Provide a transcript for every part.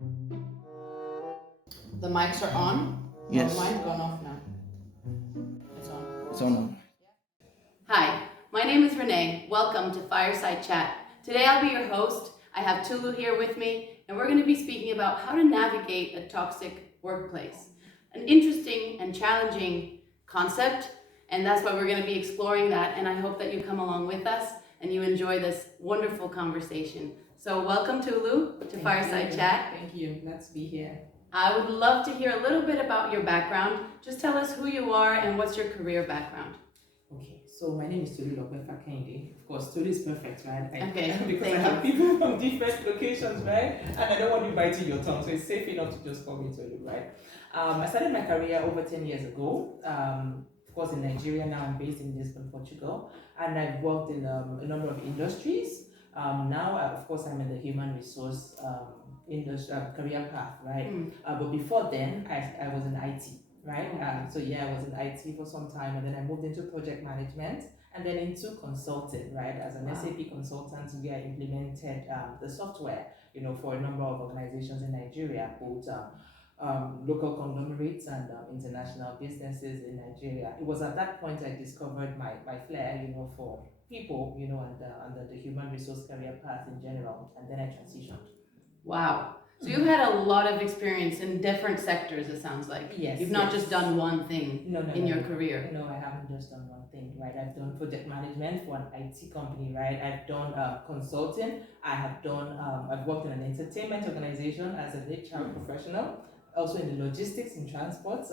The mics are on. Yes. Oh, mine gone off now. It's on. It's on. Hi, my name is Renee. Welcome to Fireside Chat. Today I'll be your host. I have Tulu here with me, and we're going to be speaking about how to navigate a toxic workplace. An interesting and challenging concept, and that's why we're going to be exploring that. And I hope that you come along with us and you enjoy this wonderful conversation. So, welcome, Tulu, to Fireside Chat. Thank you. Glad to be here. I would love to hear a little bit about your background. Just tell us who you are and what's your career background. Okay, so my name is Tolu Lokwefa Kende. Of course, Tolu is perfect, right? Okay, because thank I have you. people from different locations, right? And I don't want you biting your tongue, so it's safe enough to just call me Tolu, right? I started my career over 10 years ago. Of course, in Nigeria. Now I'm based in Lisbon, Portugal, and I've worked in a number of industries. Of course, I'm in the human resource industry career path, right? But before then, I was in IT, right? I was in IT for some time, and then I moved into project management, and then into consulting, right? As an SAP consultant, we implemented the software, for a number of organizations in Nigeria, both local conglomerates and international businesses in Nigeria. It was at that point I discovered my flair, for people, and the human resource career path in general, and then I transitioned. Wow. So you've had a lot of experience in different sectors, it sounds like. Yes. You've not just done one thing in your career. No, I haven't just done one thing, right? I've done project management for an IT company, right? I've done consulting. I've worked in an entertainment organization as an HR professional, also in the logistics and transport,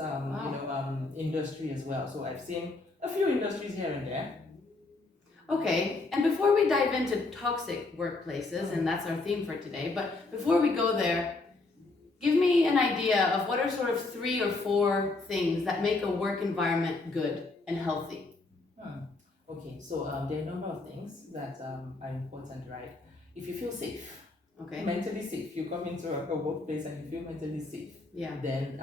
industry as well. So I've seen a few industries here and there. Okay, and before we dive into toxic workplaces, and that's our theme for today, but before we go there, give me an idea of what are sort of 3 or 4 things that make a work environment good and healthy. Okay, so there are a number of things that are important, right? If you feel safe, mentally safe, you come into a workplace and you feel mentally safe, then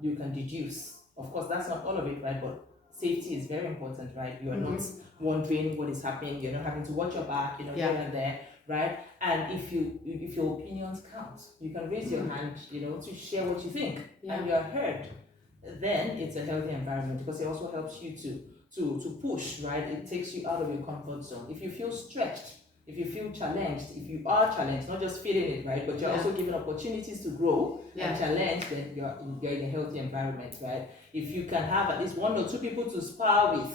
you can deduce. Of course, that's not all of it, right? But safety is very important, right? You are not wondering what is happening. You're not having to watch your back, here and there, right? And if your opinions count, you can raise your hand, to share what you think, and you are heard. Then it's a healthy environment because it also helps you to push, right? It takes you out of your comfort zone. If you feel stretched, if you feel challenged, if you are challenged, not just feeling it, right? But you're also given opportunities to grow and challenge, then you're in a healthy environment, right? If you can have at least 1 or 2 people to spar with,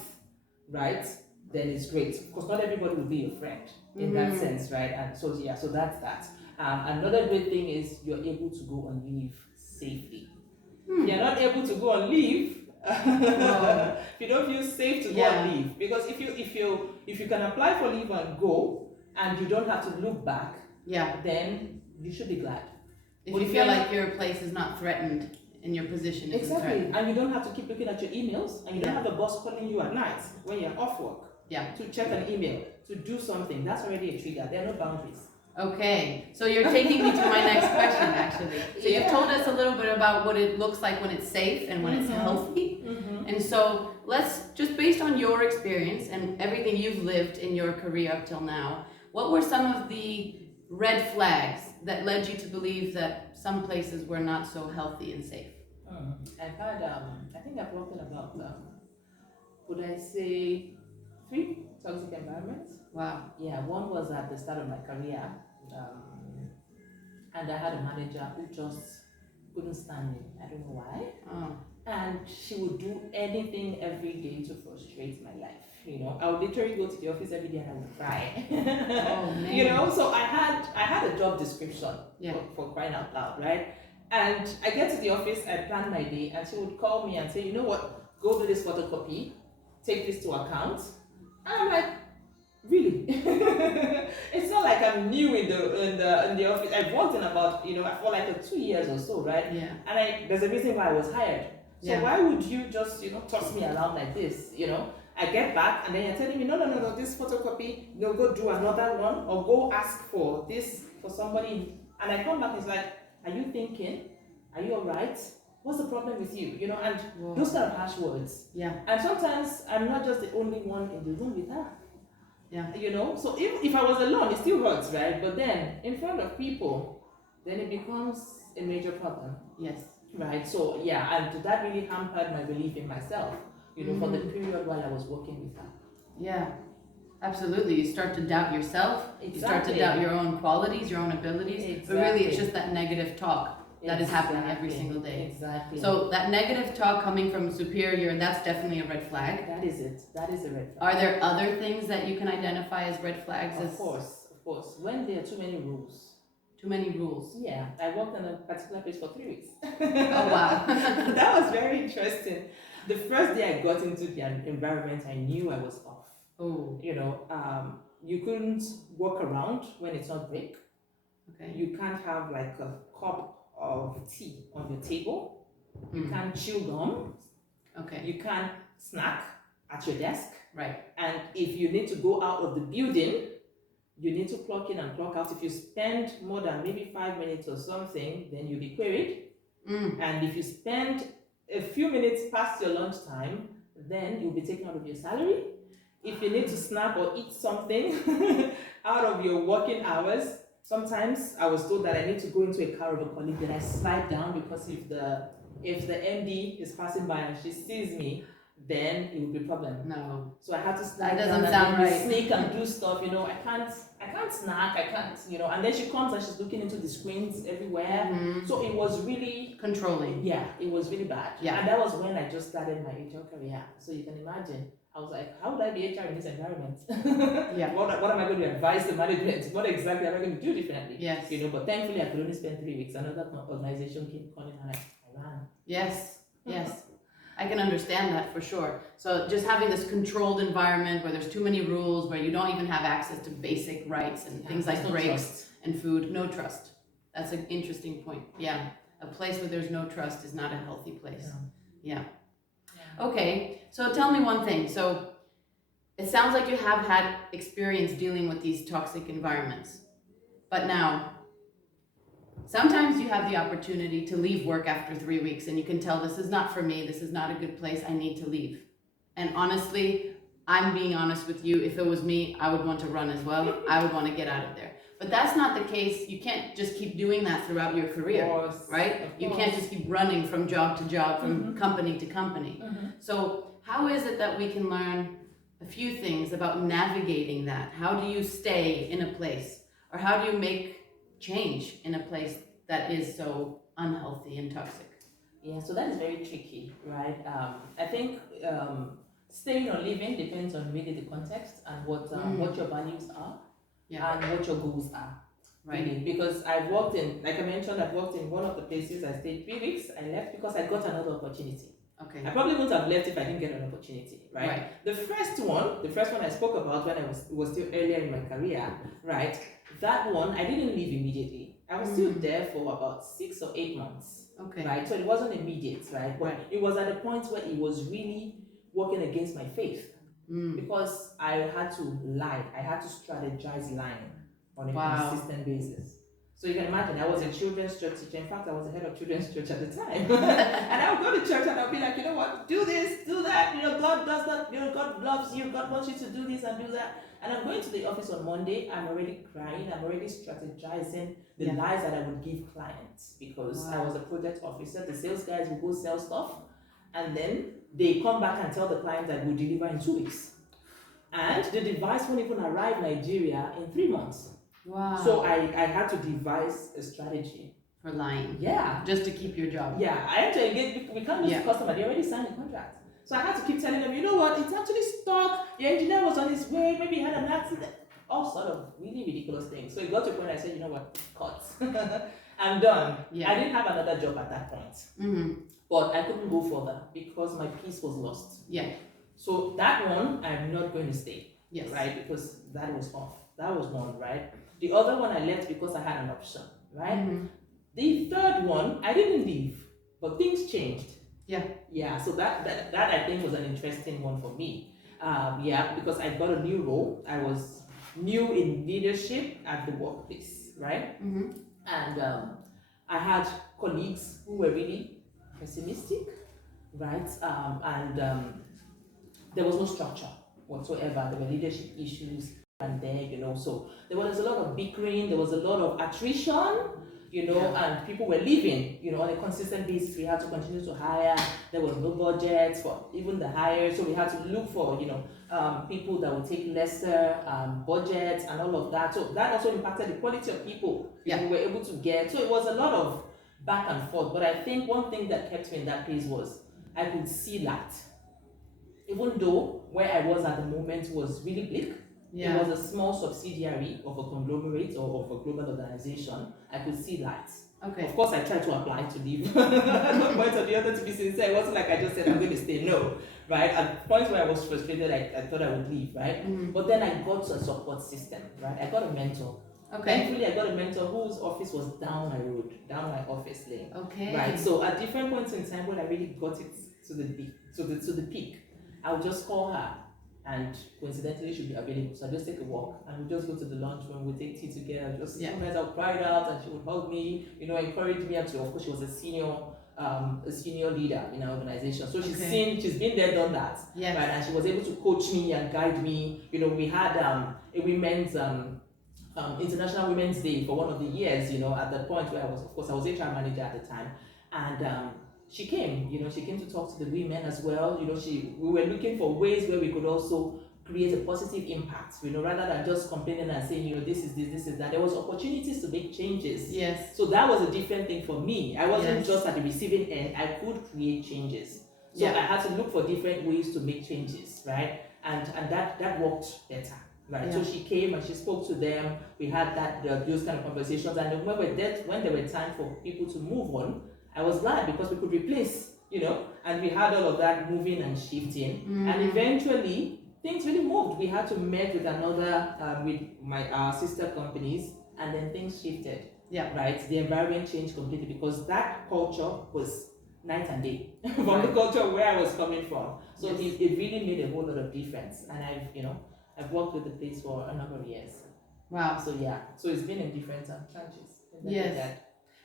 right? Then it's great. Of course, not everybody will be your friend in that sense, right? And so that's that. Another great thing is you're able to go on leave safely. You're not able to go on leave. You don't feel safe to go on leave, because if you can apply for leave and go, and you don't have to look back, then you should be glad. If you feel like your place is not threatened and your position isn't threatened. And you don't have to keep looking at your emails, and you don't have a boss calling you at night when you're off work to check an email, to do something. That's already a trigger. There are no boundaries. Okay, so you're taking me to my next question, actually. So you've told us a little bit about what it looks like when it's safe and when it's healthy. And so let's, just based on your experience and everything you've lived in your career up till now, what were some of the red flags that led you to believe that some places were not so healthy and safe? I've had, I think I've worked in about, would I say, 3 toxic environments. Wow. Yeah, one was at the start of my career, and I had a manager who just couldn't stand me. I don't know why. And she would do anything every day to frustrate my life. I would literally go to the office every day and I would cry. Oh, man. So I had a job description for crying out loud, right? And I get to the office, I plan my day, and she would call me and say, you know what, go do this photocopy, take this to account. And I'm like, really? It's not like I'm new in the office. I've worked in about, for like 2 years or so, right? Yeah. And there's a reason why I was hired. So why would you just, toss me around like this, I get back and then you're telling me, no, this photocopy, go do another one, or go ask for this for somebody. And I come back and it's like, are you thinking? Are you all right? What's the problem with you? And those kind of harsh words. Yeah. And sometimes I'm not just the only one in the room with her. Yeah. So if I was alone, it still hurts, right? But then in front of people, then it becomes a major problem. Yes. Right. So yeah, and that really hampered my belief in myself, for the period while I was working with her. Yeah. Absolutely. You start to doubt yourself. Exactly. You start to doubt your own qualities, your own abilities. Exactly. But really, it's just that negative talk that is happening every single day. Exactly. So that negative talk coming from a superior, that's definitely a red flag. That is it. That is a red flag. Are there other things that you can identify as red flags? Of course. When there are too many rules. Too many rules. Yeah. I worked in a particular place for 3 weeks. Oh, wow. That was very interesting. The first day I got into the environment, I knew I was off. Oh. You couldn't walk around when it's not break. Okay. You can't have like a cup of tea on your table. You can't chew gum. Okay. You can't snack at your desk. Right. And if you need to go out of the building, you need to clock in and clock out. If you spend more than maybe 5 minutes or something, then you'll be queried. And if you spend a few minutes past your lunchtime, then you'll be taken out of your salary. If you need to snack or eat something out of your working hours, sometimes I was told that I need to go into a car of a colleague, then I slide down, because if the MD is passing by and she sees me, then it will be a problem. No. So I had to slide that down doesn't sound and right. sneak and do stuff, I can't snack, I can't, and then she comes and she's looking into the screens everywhere. So it was really controlling. Yeah, it was really bad. Yeah. And that was when I just started my HR career. So you can imagine, I was like, how would I be HR in this environment? Yeah. What am I going to advise the management? What exactly am I going to do differently? Yes. But thankfully I could only spend 3 weeks. Another organization came calling and I ran. Yes. Yes. I can understand that for sure. So just having this controlled environment where there's too many rules, where you don't even have access to basic rights and things like breaks and food, no trust. That's an interesting point. Yeah. A place where there's no trust is not a healthy place. Yeah. Okay, so tell me one thing. So it sounds like you have had experience dealing with these toxic environments, but now sometimes you have the opportunity to leave work after 3 weeks and you can tell, this is not for me, this is not a good place, I need to leave. And honestly, I'm being honest with you, if it was me, I would want to run as well. I would want to get out of there. But that's not the case. You can't just keep doing that throughout your career, right? You can't just keep running from job to job, from company to company. So how is it that we can learn a few things about navigating that? How do you stay in a place? Or how do you make change in a place that is so unhealthy and toxic? Yeah, so that is very tricky, right? I think staying or leaving depends on really the context and what your values are. Yeah. And what your goals are. Right. Really. Because I've worked in, like I mentioned, I've worked in one of the places. I stayed 3 weeks. I left because I got another opportunity. Okay. I probably wouldn't have left if I didn't get an opportunity, right? The first one I spoke about when I was still earlier in my career, right? That one, I didn't leave immediately. I was still there for about 6 or 8 months. Okay. Right? So it wasn't immediate, right? But it was at a point where it was really working against my faith. Because I had to lie, I had to strategize lying on a consistent basis. So you can imagine, I was a children's church teacher. In fact, I was the head of children's church at the time. And I would go to church and I would be like, you know what, do this, do that. God does that. God loves you. God wants you to do this and do that. And I'm going to the office on Monday. I'm already crying. I'm already strategizing the lies that I would give clients, because I was a project officer. The sales guys would go sell stuff, and then they come back and tell the client that we'll deliver in 2 weeks. And the device won't even arrive Nigeria in 3 months. Wow. So I had to devise a strategy. For lying. Yeah. Just to keep your job. Yeah. I had to engage, we can't lose the customer, they already signed a contract. So I had to keep telling them, you know what, it's actually stuck, the engineer was on his way, maybe he had an accident. All sort of really ridiculous things. So it got to a point I said, you know what, cut. I'm done. Yeah. I didn't have another job at that point. But I couldn't go further because my peace was lost. Yeah. So that one, I'm not going to stay. Yes. Right? Because that was off. That was one, right? The other one I left because I had an option, right? The third one, I didn't leave, but things changed. Yeah. Yeah. So that I think was an interesting one for me. Because I got a new role. I was new in leadership at the workplace, right? And I had colleagues who were really pessimistic, right? There was no structure whatsoever. There were leadership issues and there, so there was a lot of bickering, there was a lot of attrition, and people were leaving, on a consistent basis. We had to continue to hire. There was no budget for even the hire, so we had to look for, people that would take lesser budgets and all of that. So that also impacted the quality of people we were able to get. So it was a lot of back and forth. But I think one thing that kept me in that place was I could see light. Even though where I was at the moment was really bleak, it was a small subsidiary of a conglomerate or of a global organization. I could see light. Okay. Of course, I tried to apply to leave. At one point or the other, to be sincere, it wasn't like I just said I'm going to stay. No, right? At points where I was frustrated, I thought I would leave, right? But then I got to a support system, right? I got a mentor. Okay. Thankfully, I got a mentor whose office was down my road, down my office lane. Okay. Right. So at different points in time when I really got it to the peak, I would just call her, and coincidentally she'd be available. So I just take a walk and we just go to the lunchroom, we take tea together, sometimes I'll cry it out and she would hug me, encourage me. And of course she was a senior leader in our organization. So she's been there, done that. Right? And she was able to coach me and guide me. We had a women's International Women's Day for one of the years, at that point where I was HR manager at the time. And she came, she came to talk to the women as well. We were looking for ways where we could also create a positive impact, rather than just complaining and saying, this is this, this is that. There was opportunities to make changes. Yes. So that was a different thing for me. I wasn't just at the receiving end. I could create changes. So I had to look for different ways to make changes, right? And that worked better. Right. Yeah. So she came and she spoke to them. We had those kind of conversations, and when there were time for people to move on, I was glad because we could replace, and we had all of that moving and shifting. And eventually things really moved. We had to meet with our sister companies, and then things shifted. Yeah. Right. The environment changed completely because that culture was night and day from the culture where I was coming from. So it really made a whole lot of difference. And I've worked with the place for a number of years. Wow. So it's been in different changes. Yes.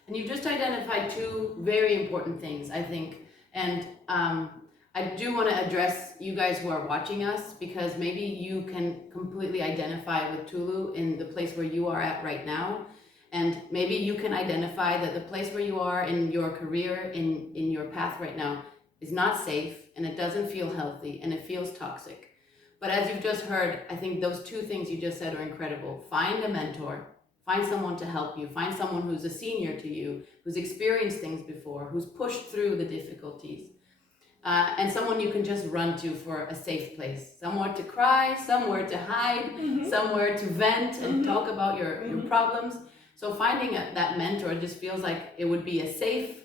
And you've just identified two very important things, I think. And I do want to address you guys who are watching us, because maybe you can completely identify with Tulu in the place where you are at right now. And maybe you can identify that the place where you are in your career, in your path right now, is not safe, and it doesn't feel healthy, and it feels toxic. But as you've just heard, I think those two things you just said are incredible. Find a mentor. Find someone to help you. Find someone who's a senior to you, who's experienced things before, who's pushed through the difficulties. And someone you can just run to for a safe place. Somewhere to cry, somewhere to hide, somewhere to vent and talk about your problems. So finding that mentor just feels like it would be a safe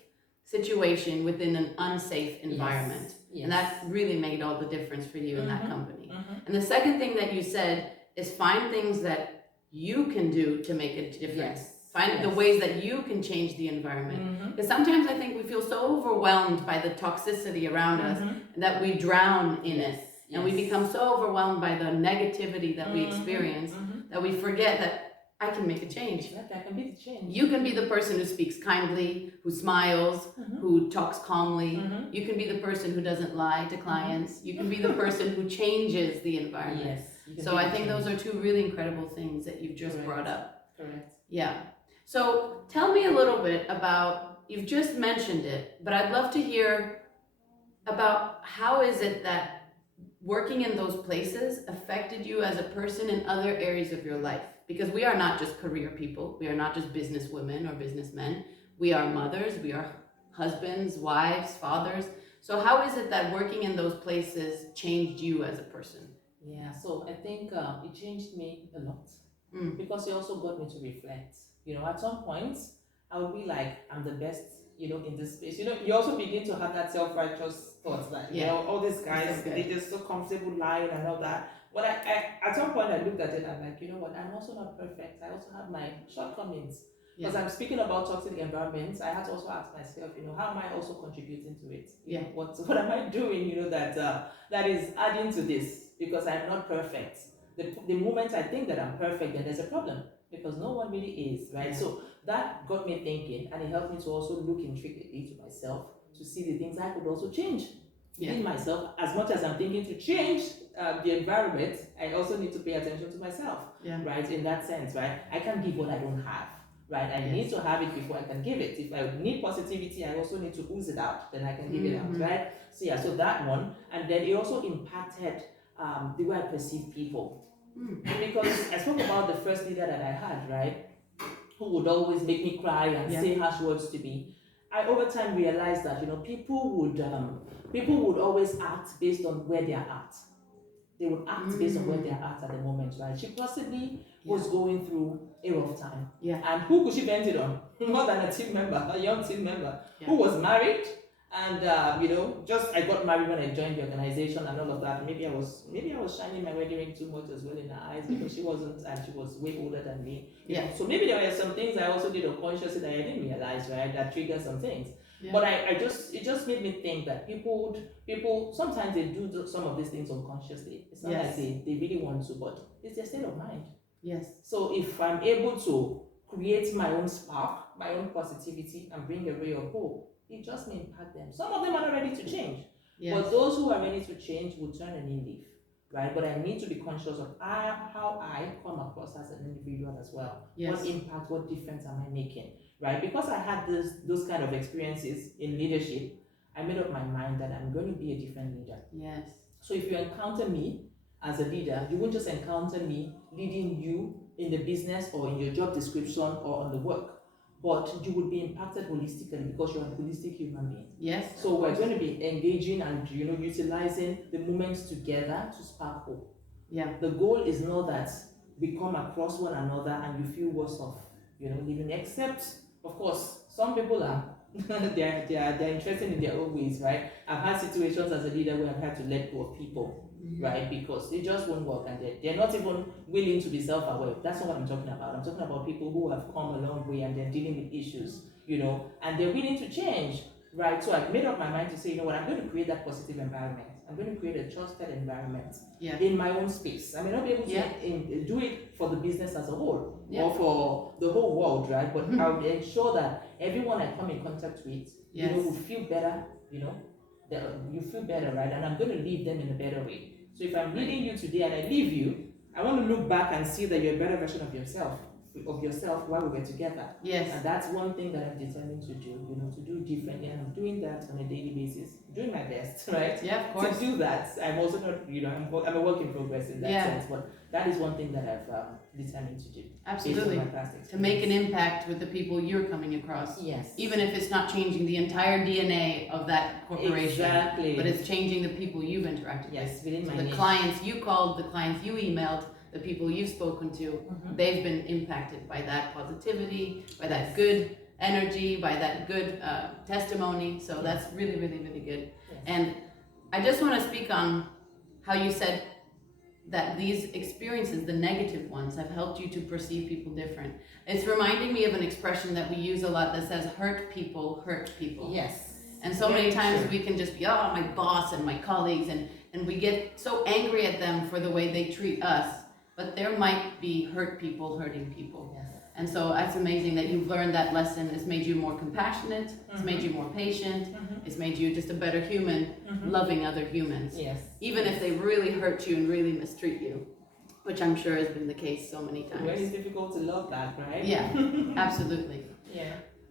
situation within an unsafe environment. Yes. And that really made all the difference for you in that company. And the second thing that you said is find things that you can do to make a difference. Yes. Find the ways that you can change the environment. Because sometimes I think we feel so overwhelmed by the toxicity around us that we drown in it. And we become so overwhelmed by the negativity that we experience that we forget that I can make a change. I can make a change. You can be the person who speaks kindly, who smiles, who talks calmly. You can be the person who doesn't lie to clients. You can be the person who changes the environment. Yes. So I think those are two really incredible things that you've just brought up. Correct. Yeah. So tell me a little bit about, you've just mentioned it, but I'd love to hear about how is it that working in those places affected you as a person in other areas of your life? Because we are not just career people. We are not just business women or businessmen. We are mothers. We are husbands, wives, fathers. So how is it that working in those places changed you as a person? Yeah, so I think it changed me a lot because it also got me to reflect. At some points, I would be like, I'm the best, in this space. You also begin to have that self-righteous thoughts that, all these guys, they're just so comfortable lying and all that. But I at some point, I looked at it and I'm like, you know what, I'm also not perfect. I also have my shortcomings. Because I'm speaking about toxic environments, I had to also ask myself, how am I also contributing to it? What am I doing, that is adding to this? Because I'm not perfect. The moment I think that I'm perfect, then there's a problem. Because no one really is, right? Yeah. So that got me thinking, and it helped me to also look intricately to myself to see the things I could also change in myself. As much as I'm thinking to change the environment, I also need to pay attention to myself, right? In that sense, right? I can't give what I don't have, right? I need to have it before I can give it. If I need positivity, I also need to ooze it out, then I can give it out, right? So yeah, so that one. And then it also impacted the way I perceive people. Because I spoke about the first leader that I had, right? Who would always make me cry and say harsh words to me. I over time realized that people would always act based on where they are at. They would act based on where they are at the moment, right? She possibly was going through a rough time. And who could she vent it on? More than a team member, a young team member who was married. And just I got married when I joined the organization and all of that. Maybe I was shining my wedding ring too much as well in her eyes because she wasn't, and she was way older than me. So maybe there were some things I also did unconsciously that I didn't realize, right? That triggered some things. But it just made me think that people sometimes they do some of these things unconsciously. It's not like they really want to, but it's their state of mind. So if I'm able to create my own spark, my own positivity, and bring a ray of hope, it just may impact them. Some of them are not ready to change. But those who are ready to change will turn a new leaf, right? But I need to be conscious of how I come across as an individual as well. What impact, what difference am I making, right? Because I had those kind of experiences in leadership, I made up my mind that I'm going to be a different leader. So if you encounter me as a leader, you won't just encounter me leading you in the business or in your job description or on the work, but you will be impacted holistically because you're a holistic human being. So we're going to be engaging and utilizing the moments together to spark hope. The goal is not that we come across one another and you feel worse off, living. Except, of course, some people are they're interested in their own ways, right? I've had situations as a leader where I've had to let go of people, right? Because they just won't work and they're not even willing to be self-aware. That's not what I'm talking about. I'm talking about people who have come a long way and they're dealing with issues, and they're willing to change, right? So I've made up my mind to say, you know what, I'm going to create that positive environment. I'm going to create a trusted environment in my own space. I may not be able to do it for the business as a whole or for the whole world, right? But I'll ensure that everyone I come in contact with, will feel better, that you feel better, right? And I'm going to leave them in a better way. So if I'm leading you today and I leave you, I want to look back and see that you're a better version of yourself while we were together. And that's one thing that I'm determined to do, to do differently. And I'm doing that on a daily basis, doing my best, right? Of course. To do that. I'm also not, I'm a work in progress in that sense, but that is one thing that I've determined to do. Absolutely. To make an impact with the people you're coming across. Even if it's not changing the entire DNA of that corporation. But it's changing the people you've interacted with. Within my the niche. Clients you called, the clients you emailed, the people you've spoken to, they've been impacted by that positivity, by that good energy, by that good testimony. So that's really, really, really good. And I just want to speak on how you said that these experiences, the negative ones, have helped you to perceive people different. It's reminding me of an expression that we use a lot that says, hurt people hurt people. And so many times we can just be, oh, my boss and my colleagues, and we get so angry at them for the way they treat us. But there might be hurt people hurting people. And so that's amazing that you've learned that lesson. It's made you more compassionate, it's made you more patient, it's made you just a better human, loving other humans. Even if they really hurt you and really mistreat you, which I'm sure has been the case so many times. It's difficult to love that, right? Absolutely.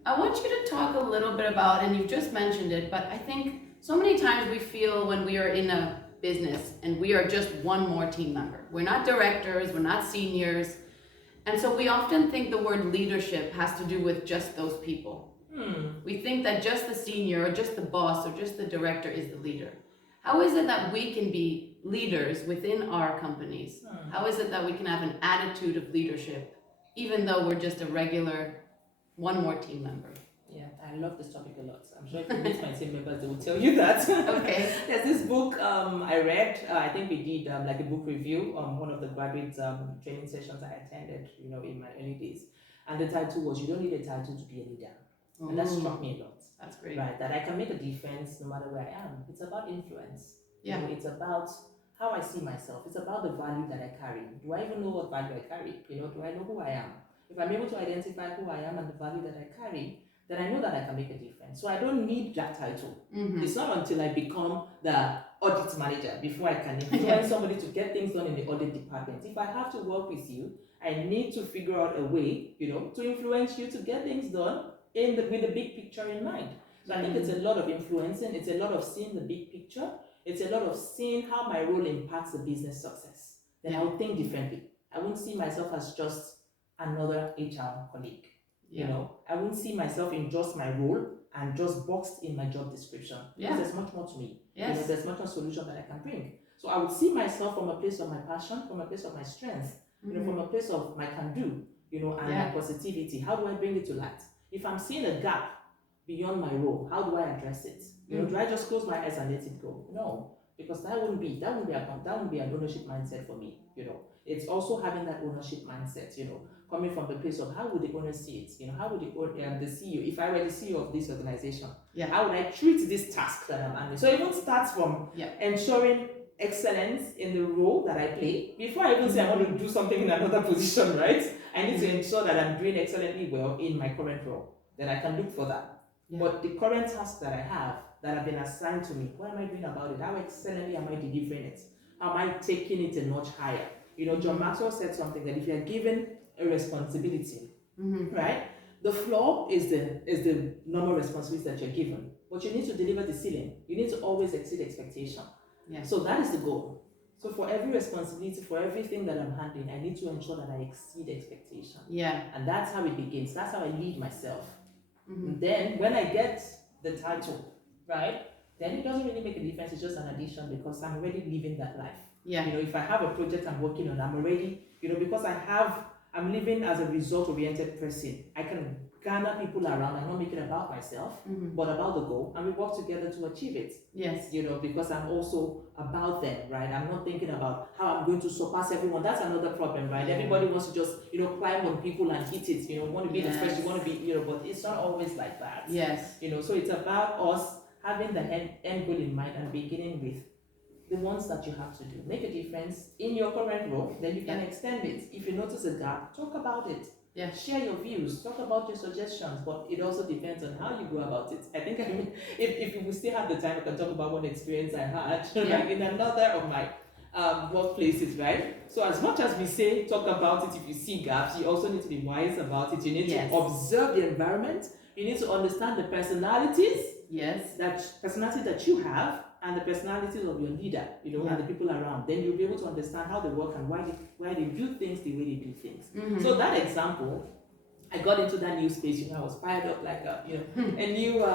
I want you to talk a little bit about, and you've just mentioned it, but I think so many times we feel when we are in a business and we are just one more team member. We're not directors, we're not seniors. And so we often think the word leadership has to do with just those people. We think that just the senior or just the boss or just the director is the leader. How is it that we can be leaders within our companies? How is it that we can have an attitude of leadership even though we're just a regular one more team member? I love this topic a lot. I'm sure if you meet my team members, they will tell you that. There's this book I read. I think we did like a book review on one of the graduate training sessions I attended, in my early days. And the title was, "You don't need a title to be a leader." And that struck me a lot. That's great. Right, that I can make a difference no matter where I am. It's about influence. It's about how I see myself. It's about the value that I carry. Do I even know what value I carry? Do I know who I am? If I'm able to identify who I am and the value that I carry, then I know that I can make a difference. So I don't need that title. It's not until I become the audit manager before I can influence somebody to get things done in the audit department. If I have to work with you, I need to figure out a way, to influence you to get things done with the big picture in mind. So I think it's a lot of influencing, it's a lot of seeing the big picture, it's a lot of seeing how my role impacts the business success. Then I would think differently. I wouldn't see myself as just another HR colleague. I wouldn't see myself in just my role and just boxed in my job description. Because there's much more to me. Yes. There's much more solution that I can bring. So I would see myself from a place of my passion, from a place of my strength, from a place of my can do, and my positivity. How do I bring it to light? If I'm seeing a gap beyond my role, how do I address it? Do I just close my eyes and let it go? No, because that wouldn't be an ownership mindset for me. It's also having that ownership mindset. Coming from the place of how would the owner see it? How would the CEO, if I were the CEO of this organization, how would I treat this task that I'm handling? So it even starts from ensuring excellence in the role that I play. Before I even say I want to do something in another position, right? I need to ensure that I'm doing excellently well in my current role. Then I can look for that. But the current task that I have, that have been assigned to me, what am I doing about it? How excellently am I delivering it? How am I taking it a notch higher? John Maxwell said something that if you are given a responsibility, right? The floor is the normal responsibility that you're given, but you need to deliver the ceiling. You need to always exceed expectation. So that is the goal. So for every responsibility, for everything that I'm handling, I need to ensure that I exceed expectation. And that's how it begins. That's how I lead myself. And then when I get the title, right, then it doesn't really make a difference. It's just an addition because I'm already living that life. If I have a project I'm working on, I'm already, because I'm living as a result-oriented person. I can garner people around. I'm not making it about myself, but about the goal, and we work together to achieve it. Because I'm also about them, right? I'm not thinking about how I'm going to surpass everyone. That's another problem, right? Everybody wants to just, climb on people and hit it. Want to be the first, you want to be, but it's not always like that. So it's about us having the end goal in mind and beginning with the ones that you have to do. Make a difference in your current role, then you can extend it. If you notice a gap, talk about it. Share your views, talk about your suggestions, but it also depends on how you go about it. I think if we still have the time, I can talk about one experience I had in another of my workplaces, right? So as much as we say talk about it, if you see gaps, you also need to be wise about it. You need to observe the environment. You need to understand the personalities. Personality that you have and the personalities of your leader, and the people around. Then you'll be able to understand how they work and why they do things the way they do things. So that example, I got into that new space. I was fired up like a new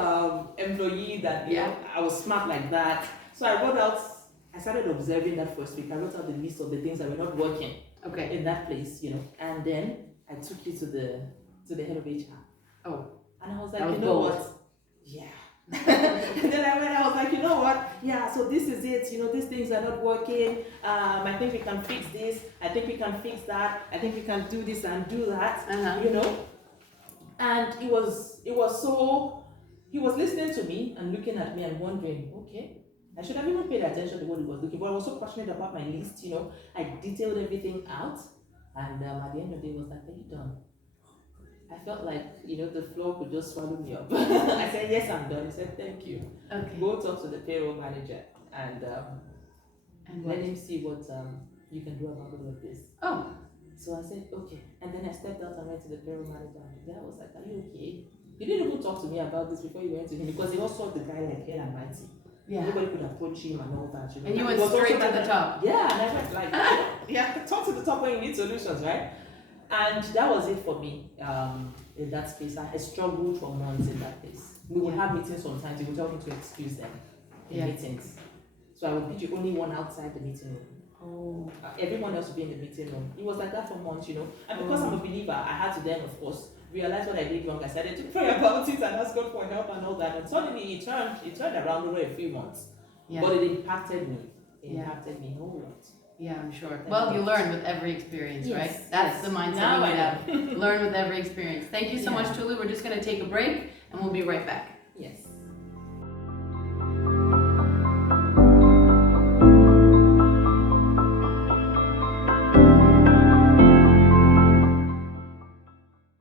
employee that I was smart like that. So I started observing that first week. I wrote out the list of the things that were not working in that place, and then I took it to the head of HR. And I was like, what? And then I was like, so this is it, these things are not working. I think we can fix this. I think we can fix that. I think we can do this and do that, And he was listening to me and looking at me and wondering, okay, I should have even paid attention to what he was looking for. I was so passionate about my list, I detailed everything out. And at the end of the day, he was like, are you done? I felt like, the floor could just swallow me up. I said, yes, I'm done. He said, thank you. Go talk to the payroll manager and let him see what you can do about all of this. So I said, okay. And then I stepped out and went to the payroll manager. And the guy was like, are you okay? He didn't even talk to me about this before you went to him because he also saw the guy like hell and mighty. Nobody could approach him and all that. And you went straight to the top. And I went like, talk to the top when you need solutions, right? And that was it for me in that space. I struggled for months in that place. We would have meetings sometimes. You would tell me to excuse them in meetings. So I would be the only one outside the meeting room. Everyone else would be in the meeting room. It was like that for months, And because I'm a believer, I had to then, of course, realize what I did wrong. I started to pray about it and ask God for help and all that. And suddenly it turned around over a few months. But it impacted me. It impacted me a whole lot. I'm sure. Well, you learn with every experience, right? That's the mindset you have. Learn with every experience. Thank you so much, Tulu. We're just going to take a break and we'll be right back.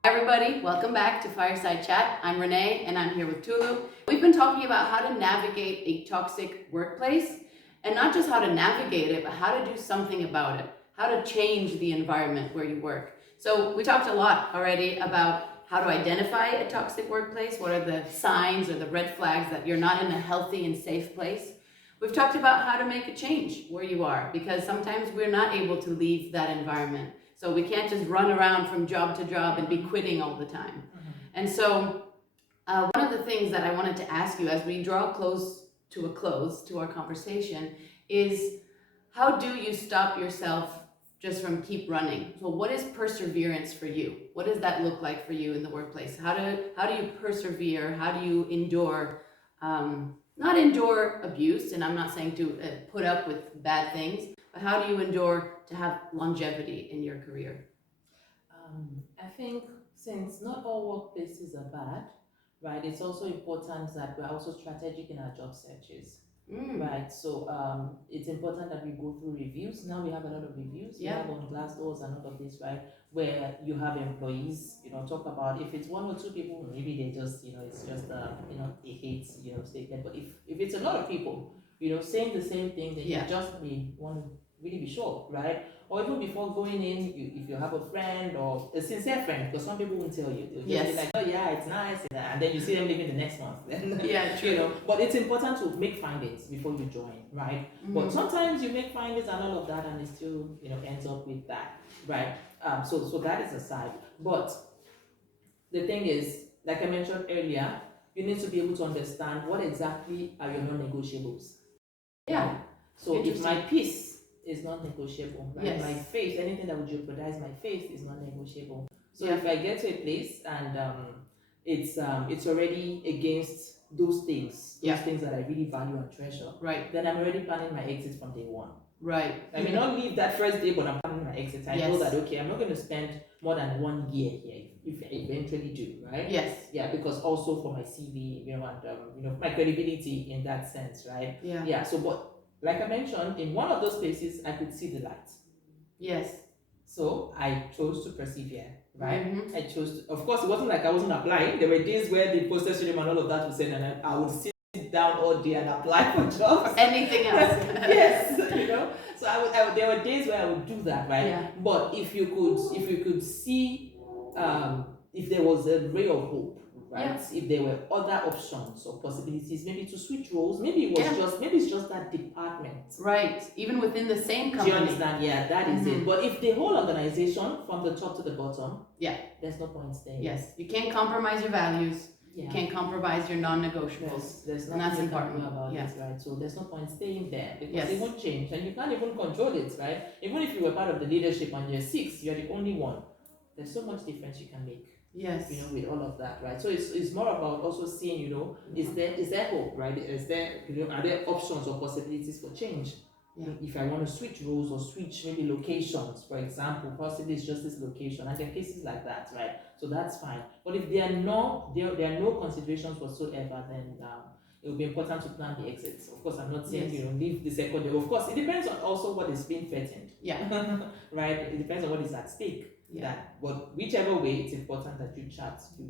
Everybody, welcome back to Fireside Chat. I'm Renee and I'm here with Tulu. We've been talking about how to navigate a toxic workplace. And not just how to navigate it, but how to do something about it, how to change the environment where you work. So we talked a lot already about how to identify a toxic workplace. What are the signs or the red flags that you're not in a healthy and safe place? We've talked about how to make a change where you are, because sometimes we're not able to leave that environment. So we can't just run around from job to job and be quitting all the time. And so one of the things that I wanted to ask you as we draw close to our conversation is, how do you stop yourself just from keep running? So what is perseverance for you? What does that look like for you in the workplace? How do you persevere? How do you endure, not endure abuse, and I'm not saying to put up with bad things, but how do you endure to have longevity in your career? I think since not all workplaces are bad, right, it's also important that we're also strategic in our job searches. Right, so it's important that we go through reviews. Now we have a lot of reviews. We have on Glassdoors and all of this, right, where you have employees, talk about, if it's one or two people, maybe they just, it's just, they hate, statement. But if it's a lot of people, saying the same thing, then you just want to really be sure, right? Or even before going in, if you have a friend or a sincere friend, because some people won't tell you. They'll just be like, oh yeah, it's nice, and then you see them leaving the next month. True. But it's important to make findings before you join, right? But sometimes you make findings and all of that, and it still, ends up with that, right? So that is aside. But the thing is, like I mentioned earlier, you need to be able to understand what exactly are your non-negotiables. Yeah. Right? So if my peace is not negotiable, right? My faith, anything that would jeopardize my faith is not negotiable. So if I get to a place and it's already against those things that I really value and treasure, right? Then I'm already planning my exit from day one. Right. I may not leave that first day, but I'm planning my exit. I know that, okay, I'm not going to spend more than 1 year here if I eventually do, right? Yes. Yeah, because also for my CV, and my credibility in that sense, right? Yeah. So, but like I mentioned, in one of those places, I could see the light. Yes. So I chose to persevere, right? I chose to, of course, it wasn't like I wasn't applying. There were days where the process stream and all of that was said, and I would sit down all day and apply for jobs. For anything else. Yes, So there were days where I would do that, right? Yeah. But if you could see, if there was a ray of hope, right? If there were other options or possibilities, maybe to switch roles, maybe it's just that department. Right, even within the same company. Do you understand? Yeah, that is it. But if the whole organization, from the top to the bottom, there's no point staying. Yes, you can't compromise your values. You can't compromise your non-negotiables. There's nothing you can do about it, right? So there's no point staying there because it won't change, and you can't even control it, right? Even if you were part of the leadership and you're 6, you're the only one. There's so much difference you can make. Yes. With all of that, right? So it's more about also seeing, is there hope, right? Is there, are there options or possibilities for change? Yeah. If I want to switch roles or switch maybe locations, for example, possibly it's just this location, and there are cases like that, right? So that's fine. But if there are no considerations whatsoever, then it will be important to plan the exits. Of course, I'm not saying leave the second day. Of course, it depends on also what is being threatened. Yeah. Right. It depends on what is at stake. Yeah. But whichever way, it's important that you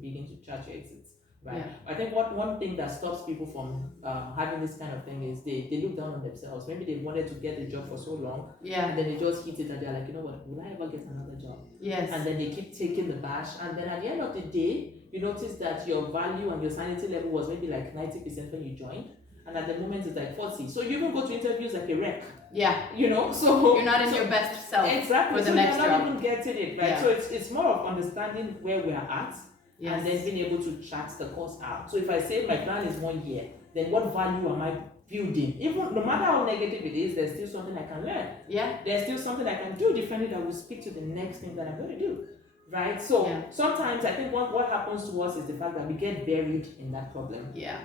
begin to chart your exits. Right. Yeah. I think one thing that stops people from having this kind of thing is they look down on themselves. Maybe they wanted to get the job for so long, and then they just hit it and they're like, what, will I ever get another job? Yes. And then they keep taking the bash, and then at the end of the day, you notice that your value and your sanity level was maybe like 90% when you joined, and at the moment it's like 40. So you even go to interviews like a wreck. Yeah. So you're not in your best self. Exactly. For the next job. You're not even getting it, right? Yeah. So it's more of understanding where we are at. Yes. And then being able to chart the course out. So if I say my plan is 1 year, then what value am I building? Even no matter how negative it is, there's still something I can learn. Yeah. There's still something I can do differently that will speak to the next thing that I'm going to do. Right? So sometimes I think what happens to us is the fact that we get buried in that problem. Yeah.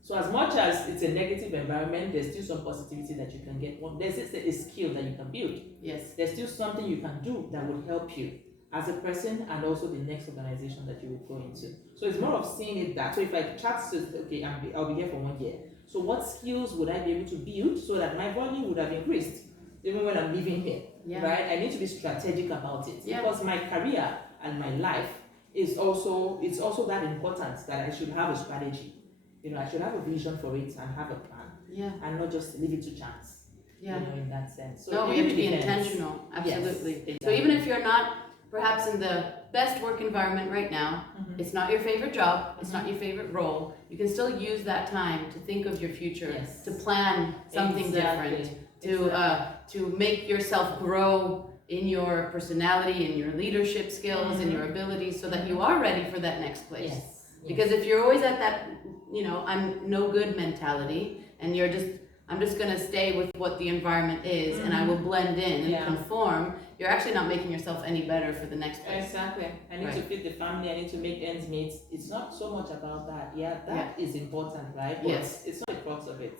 So as much as it's a negative environment, there's still some positivity that you can get. There's a skill that you can build. Yes. There's still something you can do that will help you as a person and also the next organization that you will go into. So it's more of seeing it that. So if I chat says, okay, I'll be here for 1 year. So what skills would I be able to build so that my value would have increased even when I'm living here? Yeah. Right? I need to be strategic about it because my career and my life is also that important that I should have a strategy. I should have a vision for it and have a plan, and not just leave it to chance. In that sense. So no, we have to be intentional. Absolutely. Yes, exactly. So even if you're not perhaps in the best work environment right now, it's not your favorite job, it's not your favorite role, you can still use that time to think of your future, to plan something different, to make yourself grow in your personality, in your leadership skills, in your abilities, so that you are ready for that next place. Because if you're always at that, I'm no good mentality, and I'm just gonna stay with what the environment is, and I will blend in and conform, you're actually not making yourself any better for the next place. Exactly. I need to feed the family, I need to make ends meet. It's not so much about that. That is important, right? But it's not the crux of it.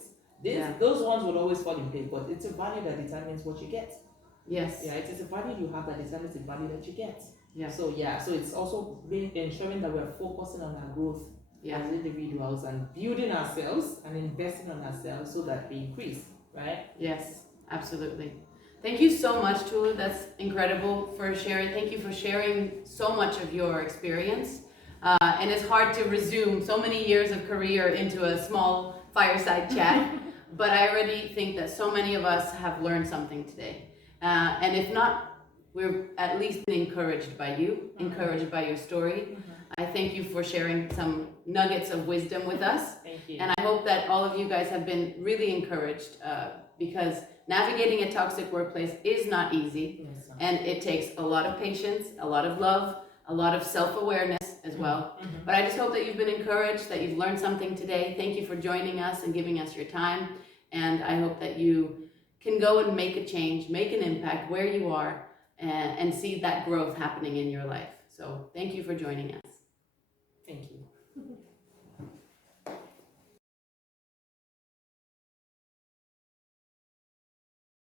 Those ones will always fall in place, but it's a value that determines what you get. Yes. Yeah, it is a value you have that determines the value that you get. So it's also ensuring that we're focusing on our growth as individuals and building ourselves and investing on ourselves so that we increase, right? Yes, absolutely. Thank you so much, Tulu. That's incredible for sharing. Thank you for sharing so much of your experience. And it's hard to resume so many years of career into a small fireside chat, but I already think that so many of us have learned something today. And if not, we're at least encouraged by you, encouraged by your story. I thank you for sharing some nuggets of wisdom with us. Thank you. And I hope that all of you guys have been really encouraged because navigating a toxic workplace is not easy. And it takes a lot of patience, a lot of love, a lot of self-awareness as well. But I just hope that you've been encouraged, that you've learned something today. Thank you for joining us and giving us your time. And I hope that you can go and make a change, make an impact where you are, and see that growth happening in your life. So thank you for joining us. Thank you.